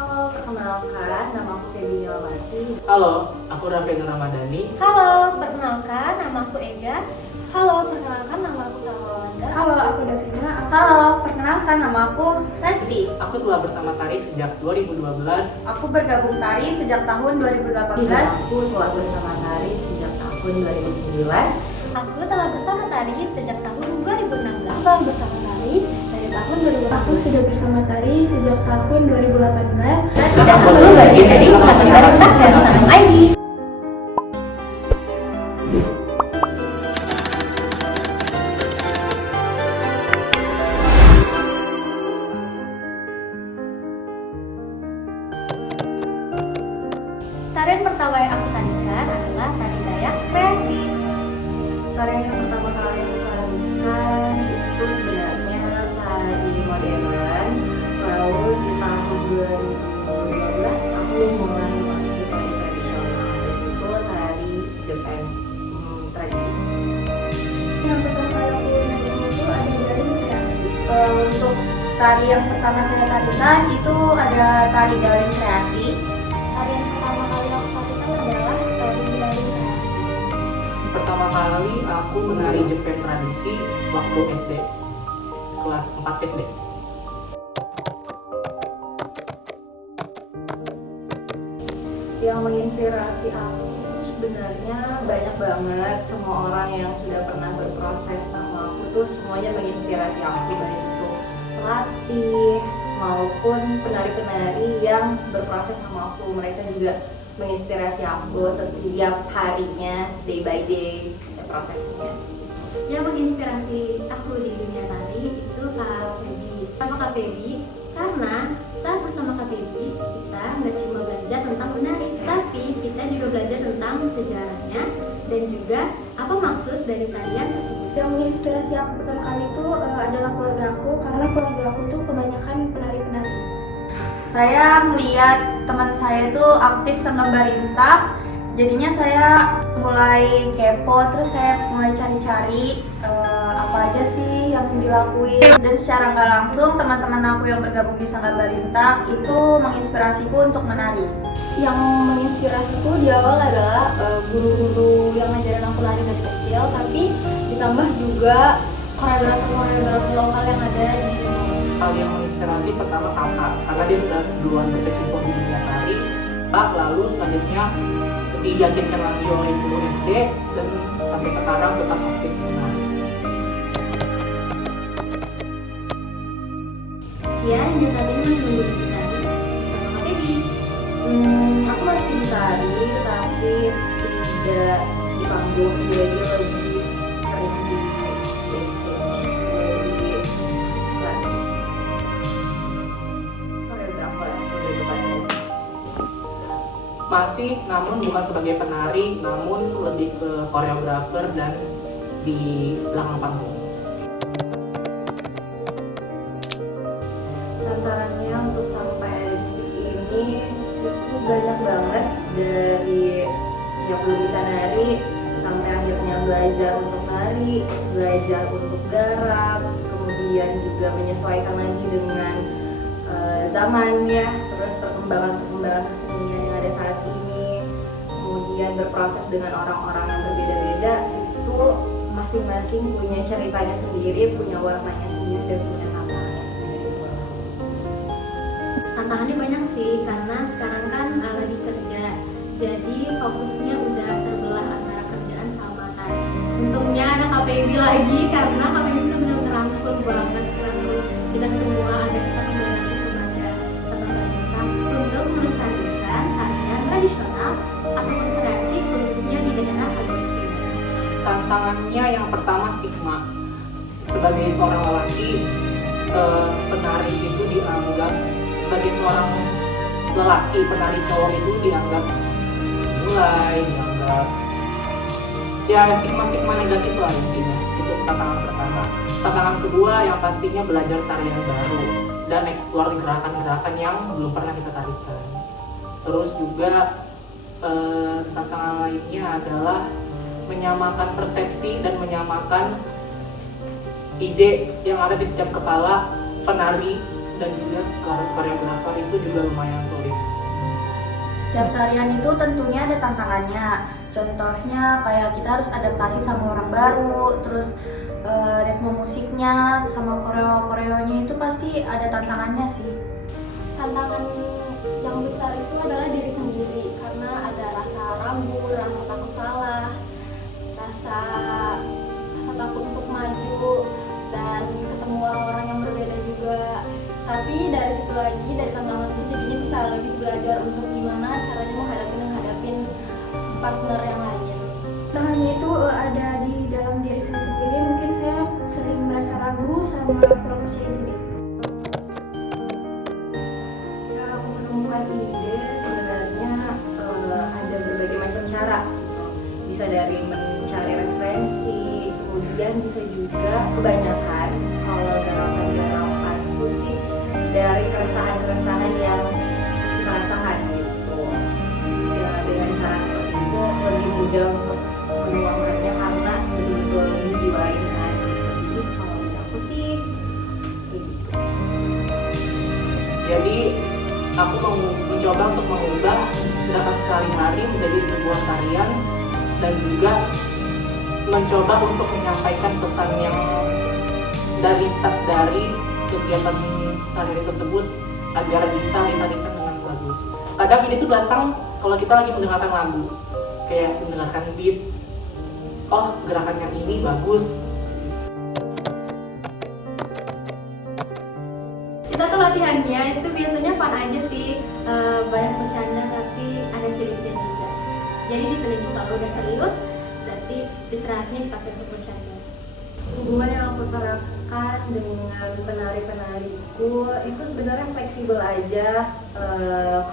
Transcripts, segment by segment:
Halo, perkenalkan, nama aku Feby Niawati. Halo, aku Raffi Nur Ramadhani. Halo, perkenalkan nama aku Ega. Halo, perkenalkan nama aku Salma Wanda. Halo, aku Davina. Halo, perkenalkan nama aku Lesti. Aku telah bersama Tari sejak 2012. Aku bergabung Tari sejak tahun 2018. Aku telah bersama Tari sejak tahun 2009. Aku telah bersama Tari sejak tahun 2016. Aku telah bersama Tari dari tahun 2016. Aku sudah bersama Tari sejak tahun 2018. Dan aku bagian dari Santri Barentak dan Sanam ID. Tarian pertama yang aku tarikan adalah tari Dayak Kreasi. Tarian yang pertama kali aku tarikan itu sebenarnya tari modern. Lalu di tahun 2012 aku mulai masuk di tari tradisional, yaitu tari Jepang tradisi. Yang pertama kali aku nyanyi itu ada dari kreasi. Untuk tari yang pertama saya tarikan itu ada tari Daring Kreasi. Tarian pertama kali aku tarikan adalah tari Daring Kreasi. Pertama kali aku menari Jepang tradisi waktu SD, kelas 4 SD. Yang menginspirasi aku itu sebenarnya banyak banget. Semua orang yang sudah pernah berproses sama aku tuh semuanya menginspirasi aku, baik itu pelatih maupun penari-penari yang berproses sama aku. Mereka juga menginspirasi aku setiap harinya, day by day, setiap prosesnya. Yang menginspirasi aku di dunia tari itu Kak Feby. Sama Kak Feby karena saat bersama Kak Feby kita nggak cuma belajar tentang menari, tapi kita juga belajar tentang sejarahnya dan juga apa maksud dari tarian tersebut. Yang menginspirasi aku pertama kali itu adalah keluarga aku, karena keluarga aku tuh kebanyakan penari-penari. Saya melihat teman saya itu aktif senam barintak. Jadinya saya mulai kepo, terus saya mulai cari-cari apa aja sih yang dilakuin. Dan secara nggak langsung teman-teman aku yang bergabung di Sanggar Barintak itu menginspirasiku untuk menari. Yang menginspirasiku di awal adalah guru-guru yang ngajarin aku nari dari kecil, tapi ditambah juga koreografer lokal yang ada di sini. Hal yang menginspirasi pertama kakak, karena dia sudah duluan berkecimpung di dunia tari. Lalu selanjutnya diyakinkan lagi oleh guru SD dan sampai sekarang tetap aktif menari. Ya, hingga saat ini masih menggunakan tari sama Kak Feby. Aku masih menari, tapi tidak di panggung, jadi lebih sering di backstage, di koreografer lebih tepatnya. Masih, namun bukan sebagai penari, namun lebih ke koreografer dan di belakang panggung. Tantangannya untuk sampai detik ini itu banyak banget, dari yang belum bisa nari sampai akhirnya belajar untuk nari, belajar untuk garap, kemudian juga menyesuaikan lagi dengan zamannya, terus perkembangan kesenian yang ada saat ini, kemudian berproses dengan orang-orang yang berbeda-beda. Itu masing-masing punya ceritanya sendiri, punya warnanya sendiri, dan punya tantangannya sendiri. Tantangannya banyak sih, karena sekarang kan lagi kerja, jadi fokusnya udah terbelah antara kerjaan sama tari. Untungnya ada Kak Feby lagi, karena Kak Feby benar-benar ngerangkul banget, ngerangkul kita semua agar kita kembali lagi kepada Sanggar Barentak untuk melestarikan tarian tradisional ataupun kreasi khususnya di daerah Agam Kidul. Tantangannya yang pertama stigma. Sebagai seorang lelaki, penari itu dianggap, sebagai seorang lelaki penari cowok itu dianggap dianggap ya stigma negatif lah intinya. Itu tantangan pertama. Tantangan kedua yang pastinya belajar tarian baru dan eksplor gerakan-gerakan yang belum pernah kita tarikan. Terus juga tantangan lainnya adalah menyamakan persepsi dan menyamakan ide yang ada di setiap kepala penari dan juga koreografer itu juga lumayan sulit. Setiap tarian itu tentunya ada tantangannya. Contohnya kayak kita harus adaptasi sama orang baru, terus ritme musiknya sama koreonya itu pasti ada tantangannya sih. Tantangan yang besar itu adalah diri sendiri karena ada rasa ragu, rasa takut salah, rasa takut untuk maju dan ketemu orang-orang yang berbeda juga. Tapi dari situ lagi, dari tantangan itu jadinya bisa lebih belajar untuk gimana caranya menghadapin partner yang lain. Tantangannya itu ada di dalam diri saya sendiri. Mungkin saya sering merasa ragu sama kurang percaya diri. Cara menemukan ide sebenarnya ada berbagai macam cara. Bisa dari mencari referensi, kemudian bisa juga kebanyakan kalau garapan-garapanku sih dari keresahan-keresahan yang kita rasakan gitu. Ya, dengan cara seperti itu lebih mudah untuk menuangkannya karena betul-betul menjiwain kan. Jadi kalau dari aku sih kayak gitu. Jadi aku mau mencoba untuk mengubah gerakan sehari-hari menjadi sebuah tarian dan juga mencoba untuk menyampaikan pesan yang dari kegiatan sehari-hari tersebut agar bisa ditarikan dengan bagus. Kadang ini tuh datang kalau kita lagi mendengarkan lagu, kayak mendengarkan beat, oh gerakan yang ini bagus. Kita tuh latihannya itu biasanya fun aja sih, banyak bercanda tapi ada seriusnya juga. Jadi diselingkuh kalau udah serius, berarti istirahatnya dipakai untuk bercanda. Hubungan yang aku terapkan dengan penari-penariku itu sebenarnya fleksibel aja.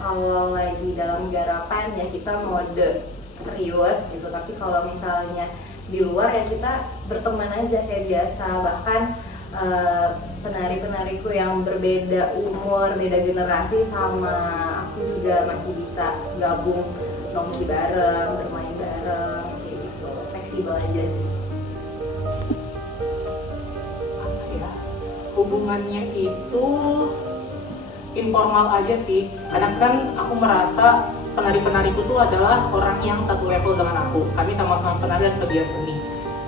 Kalau lagi dalam garapan ya kita mode serius gitu, tapi kalau misalnya di luar ya kita berteman aja kayak biasa. Bahkan penari-penariku yang berbeda umur, beda generasi sama aku juga masih bisa gabung nongki bareng, bermain bareng kayak gitu. Fleksibel aja sih. Hubungannya itu informal aja sih. Kadang kan aku merasa penari-penariku tuh adalah orang yang satu level dengan aku. Kami sama-sama penari dan pegiat seni.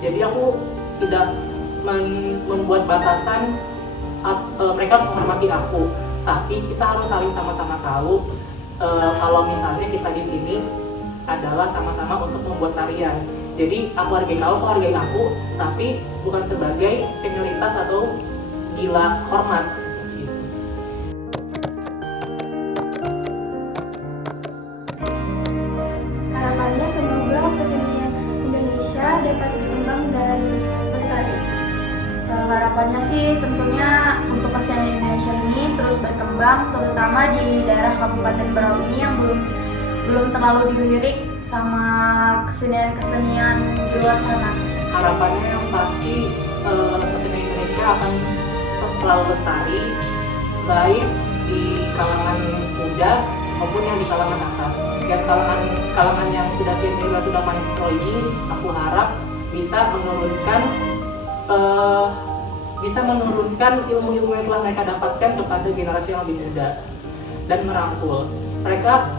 Jadi aku tidak membuat batasan mereka harus menghormati aku. Tapi kita harus saling sama-sama tahu kalau misalnya kita di sini adalah sama-sama untuk membuat tarian. Jadi aku hargai kau hargai aku, tapi bukan sebagai senioritas atau gila hormat gitu. Harapannya semoga kesenian Indonesia dapat berkembang dan lestari. Harapannya sih tentunya untuk kesenian Indonesia ini terus berkembang, terutama di daerah Kabupaten Berau ini yang belum terlalu dilirik sama kesenian-kesenian di luar sana. Harapannya yang pasti kesenian Indonesia akan selalu lestari, baik di kalangan muda maupun yang di kalangan atas. Dan kalangan yang sudah senior sudah maestro ini, aku harap bisa menurunkan ilmu-ilmu yang telah mereka dapatkan kepada generasi yang lebih muda dan merangkul mereka.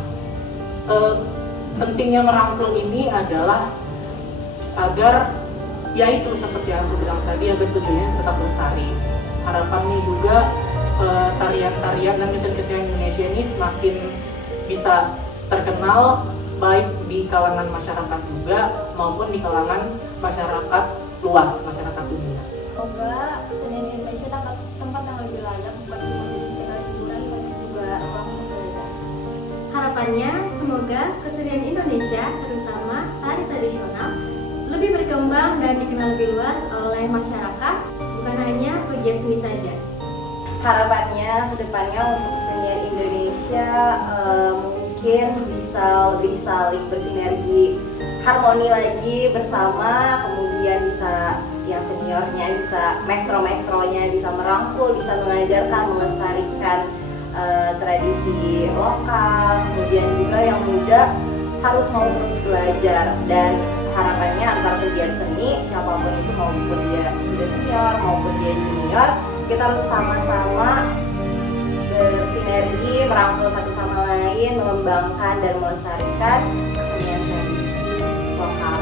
Pentingnya merangkul ini adalah agar yaitu seperti yang aku bilang tadi, agar tujuannya tetap lestari. Harapannya juga tarian-tarian dan kesenian Indonesia ini semakin bisa terkenal baik di kalangan masyarakat juga maupun di kalangan masyarakat luas, masyarakat dunia. Semoga kesenian Indonesia dapat tempat yang lebih layak buat kita menjadi sekedar hiburan dan juga ruang untuk belajar. Harapannya semoga kesenian Indonesia, terutama tari tradisional, lebih berkembang dan dikenal lebih luas oleh masyarakat, bukan hanya pegiat seni saja. Harapannya kedepannya untuk kesenian Indonesia mungkin bisa lebih saling bersinergi, harmoni lagi bersama, kemudian bisa yang seniornya bisa, maestro-maestronya bisa merangkul, bisa mengajarkan, melestarikan tradisi lokal, kemudian juga yang muda harus mau terus belajar. Dan harapannya antar pegiat seni, siapapun itu, maupun dia senior maupun dia junior, kita harus sama-sama bersinergi, merangkul satu sama lain, mengembangkan dan melestarikan kesenian tradisi lokal.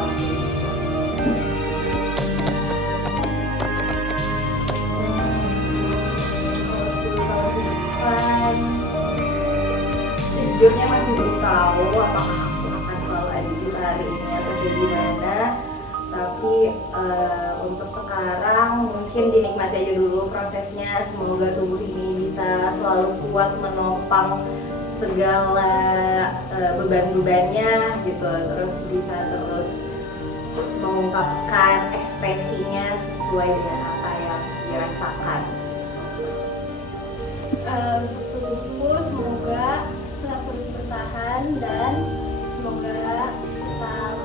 Sejujurnya masih belum tahu apakah aku akan selalu ada di hari ini atau di mana. Tapi untuk sekarang mungkin dinikmati aja dulu prosesnya. Semoga tubuh ini bisa selalu kuat menopang segala beban-bebannya gitu, terus bisa terus mengungkapkan ekspresinya sesuai dengan apa yang dirasakan. Untuk tubuhku semoga tetap terus bertahan dan semoga tetap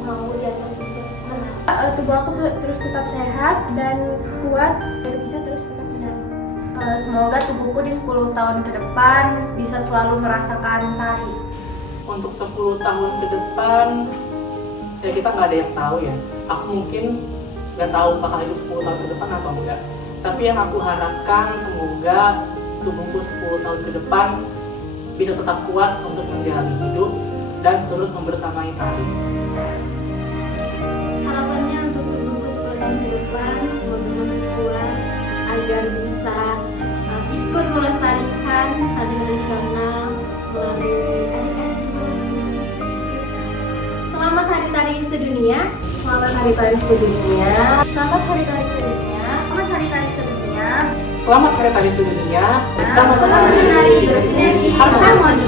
mau diatur untuk menang. Tubuh aku tuh terus tetap sehat dan kuat dan bisa terus tetap menang. Semoga tubuhku di 10 tahun ke depan bisa selalu merasakan tari. Untuk 10 tahun ke depan, ya kita nggak ada yang tahu ya. Aku mungkin nggak tahu apakah itu 10 tahun ke depan atau enggak. Tapi yang aku harapkan semoga tubuhku 10 tahun ke depan bisa tetap kuat untuk menjalani hidup dan terus membersamai tari. Harapannya untuk tubuhku 10 tahun ke depan semoga lebih kuat agar bisa ikut melestarikan tari tradisional melalui Selamat Hari Tari Sedunia. Selamat Hari Tari Sedunia. Selamat Hari Tari Sedunia. Selamat Hari Tari Sedunia. Selamat Hari Tari Sedunia. Bersama Bersama menari menari bersinergi harmoni. harmoni.